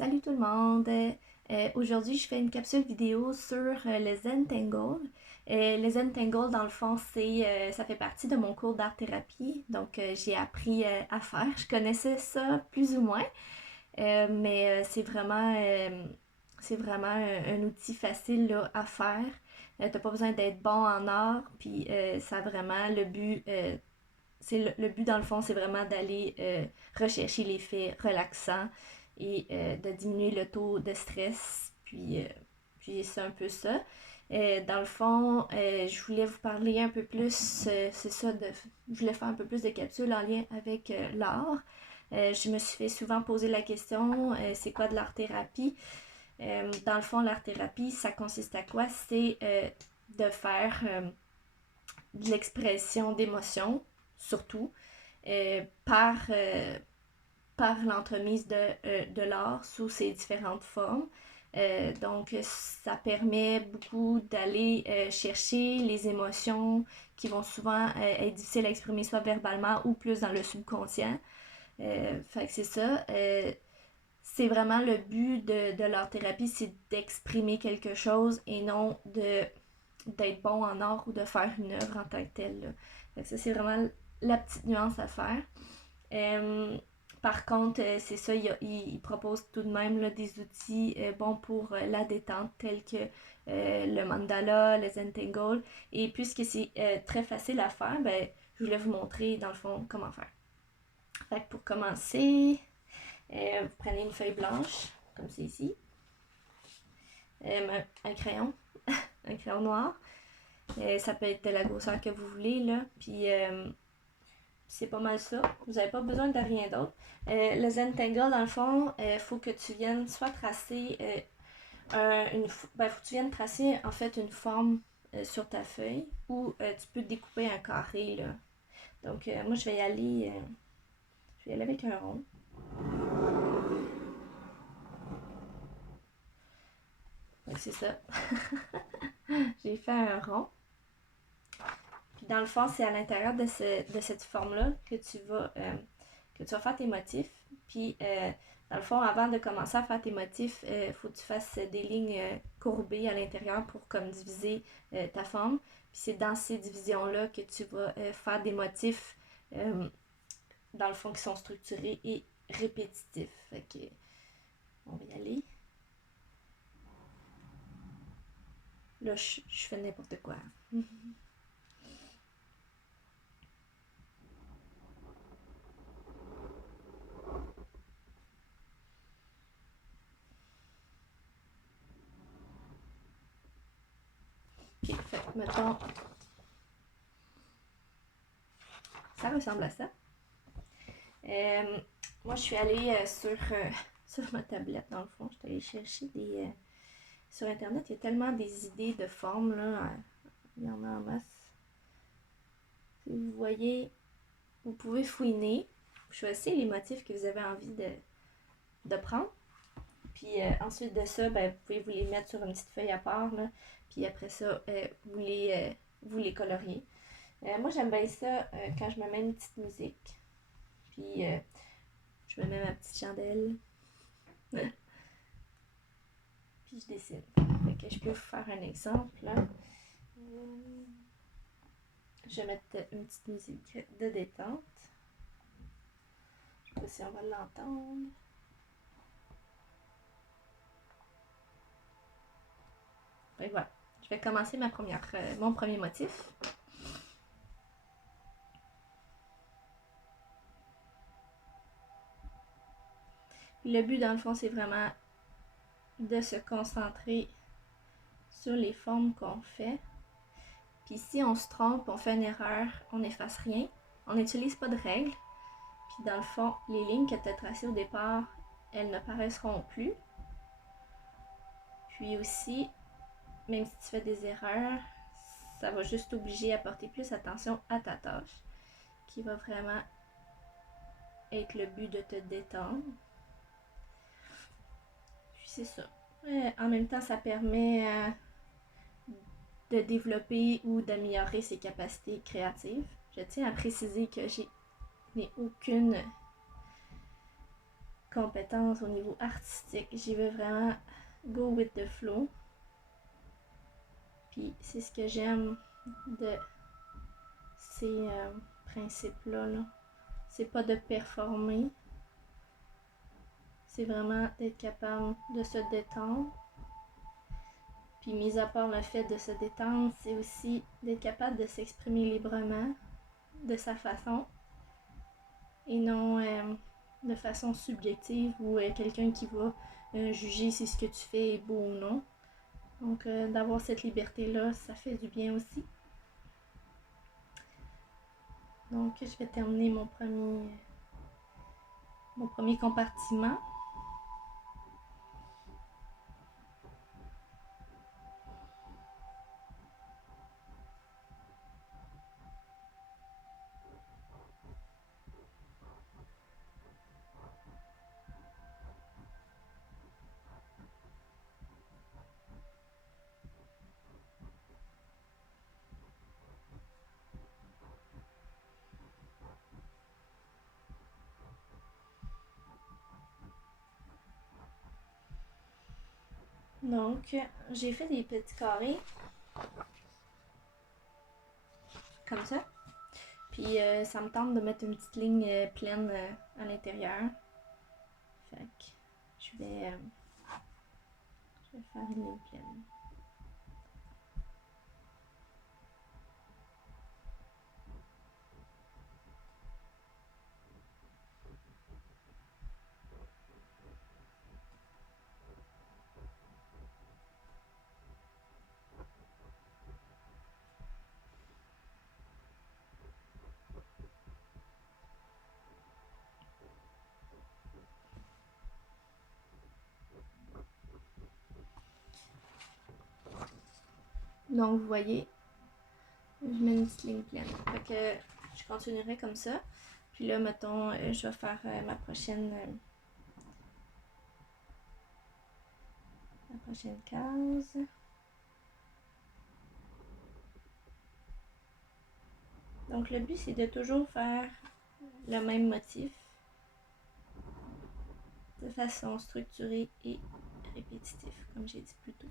Salut tout le monde! Aujourd'hui, je fais une capsule vidéo sur le Zentangle. Le Zentangle, dans le fond, ça fait partie de mon cours d'art-thérapie. Donc, j'ai appris à faire. Je connaissais ça plus ou moins, mais c'est vraiment un outil facile là, à faire. T'as pas besoin d'être bon en art, puis ça a vraiment le but. Le but dans le fond, c'est vraiment d'aller rechercher l'effet relaxant et de diminuer le taux de stress. Puis c'est un peu ça. Dans le fond, je voulais vous parler un peu plus, je voulais faire un peu plus de capsules en lien avec l'art. Je me suis fait souvent poser la question, c'est quoi de l'art-thérapie? Dans le fond, l'art-thérapie, ça consiste à quoi? C'est de faire de l'expression d'émotions, surtout, par l'entremise de l'art sous ses différentes formes. Donc, ça permet beaucoup d'aller chercher les émotions qui vont souvent être difficiles à exprimer soit verbalement ou plus dans le subconscient. Fait que c'est ça. C'est vraiment le but de l'art-thérapie, c'est d'exprimer quelque chose et non d'être bon en art ou de faire une œuvre en tant que telle. Là. Fait que ça, c'est vraiment la petite nuance à faire. Euh, Par contre, c'est ça, il propose tout de même là, des outils bons pour la détente, tels que le mandala, le Zentangle. Et puisque c'est très facile à faire, ben, je voulais vous montrer dans le fond comment faire. Fait que pour commencer, vous prenez une feuille blanche, comme c'est ici, un crayon, un crayon noir. Ça peut être de la grosseur que vous voulez, là. Puis c'est pas mal ça. Vous n'avez pas besoin de rien d'autre. Le Zentangle, dans le fond, faut que tu viennes soit tracer faut que tu viennes tracer en fait une forme sur ta feuille ou tu peux découper un carré, là. Donc moi je vais y aller avec un rond. Donc c'est ça. J'ai fait un rond. Puis dans le fond, c'est à l'intérieur de cette forme-là que tu vas faire tes motifs. Puis dans le fond, avant de commencer à faire tes motifs, il faut que tu fasses des lignes courbées à l'intérieur pour comme diviser ta forme. Puis c'est dans ces divisions-là que tu vas faire des motifs, dans le fond, qui sont structurés et répétitifs. Fait que, on va y aller. Là, je fais n'importe quoi. Ok, fait que, mettons, ça ressemble à ça. Moi, je suis allée sur ma tablette, dans le fond. Je suis allée chercher sur Internet, il y a tellement des idées de formes, là. Il y en a en masse. Si vous voyez, vous pouvez fouiner. Choisissez les motifs que vous avez envie de prendre. Puis ensuite de ça, ben, vous pouvez vous les mettre sur une petite feuille à part. Là. Puis après ça, vous les coloriez. Moi, j'aime bien ça quand je me mets une petite musique. Puis je me mets ma petite chandelle. Puis je dessine. Fait que je peux vous faire un exemple. Là. Je vais mettre une petite musique de détente. Je sais pas si on va l'entendre. Et voilà. Je vais commencer mon premier motif. Le but, dans le fond, c'est vraiment de se concentrer sur les formes qu'on fait. Puis si on se trompe, on fait une erreur, on n'efface rien. On n'utilise pas de règles. Puis dans le fond, les lignes que tu as tracées au départ, elles n'apparaîtront plus. Puis aussi, même si tu fais des erreurs, ça va juste t'obliger à porter plus attention à ta tâche, qui va vraiment être le but de te détendre. Puis c'est ça. En même temps, ça permet de développer ou d'améliorer ses capacités créatives. Je tiens à préciser que je n'ai aucune compétences au niveau artistique. J'y veux vraiment go with the flow. Puis c'est ce que j'aime de ces principes-là. Là. C'est pas de performer, c'est vraiment d'être capable de se détendre. Puis mis à part le fait de se détendre, c'est aussi d'être capable de s'exprimer librement de sa façon et non de façon subjective ou quelqu'un qui va juger si ce que tu fais est beau ou non. Donc d'avoir cette liberté-là, ça fait du bien aussi. Donc je vais terminer mon premier compartiment. Donc, j'ai fait des petits carrés, comme ça. Puis, ça me tente de mettre une petite ligne pleine à l'intérieur. Fait que je vais faire une ligne pleine. Donc, vous voyez, je mets une petite ligne pleine. Fait que je continuerai comme ça. Puis là, mettons, je vais faire ma prochaine case. Donc, le but, c'est de toujours faire le même motif de façon structurée et répétitive, comme j'ai dit plus tôt.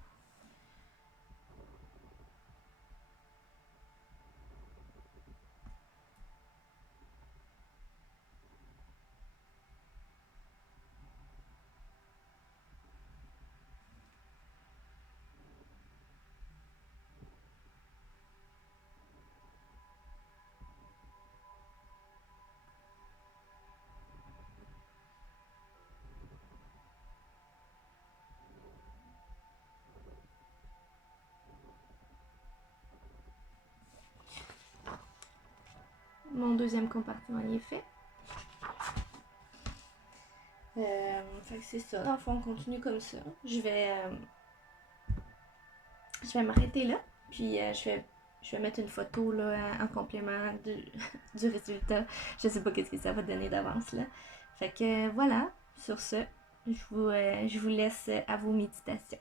Mon deuxième compartiment est fait. Fait que c'est ça. Dans le fond, on continue comme ça. Je vais m'arrêter là. Puis je vais mettre une photo là, en complément du résultat. Je sais pas qu'est-ce que ça va donner d'avance là. Fait que voilà. Sur ce, je vous laisse à vos méditations.